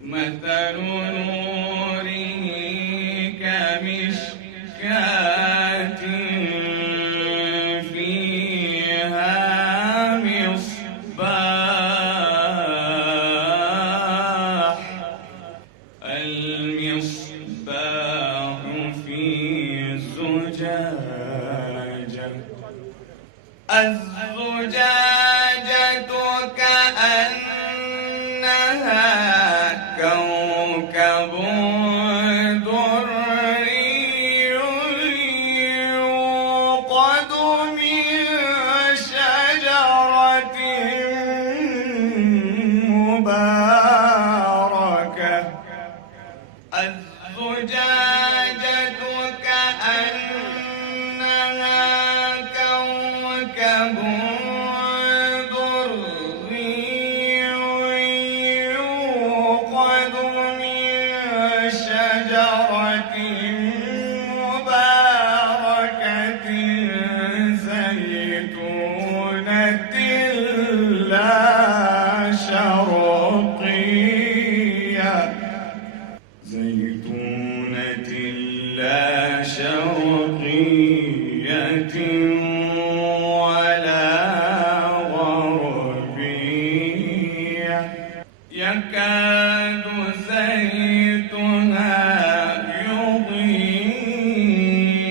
مثل نوره كمشكاة فيها مصباح المصباح في زجاجة الزجاجة كأنها كوكب دري يوقد من شجرة مباركة الزجاجة كأنها كوكب دري يوقد من شجرة مباركة زيتونة لا شرقية زيتونة لا شرقية ولا غربية يكاد زيتها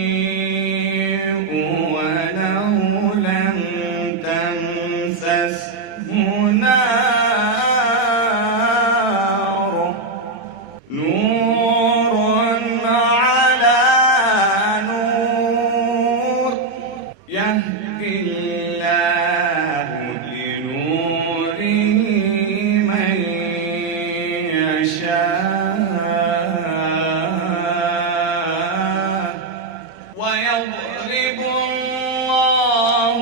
يضيء ولو لم تمسسه نار نور على نور يهدي الله لنوره من يشاء ويضرب الله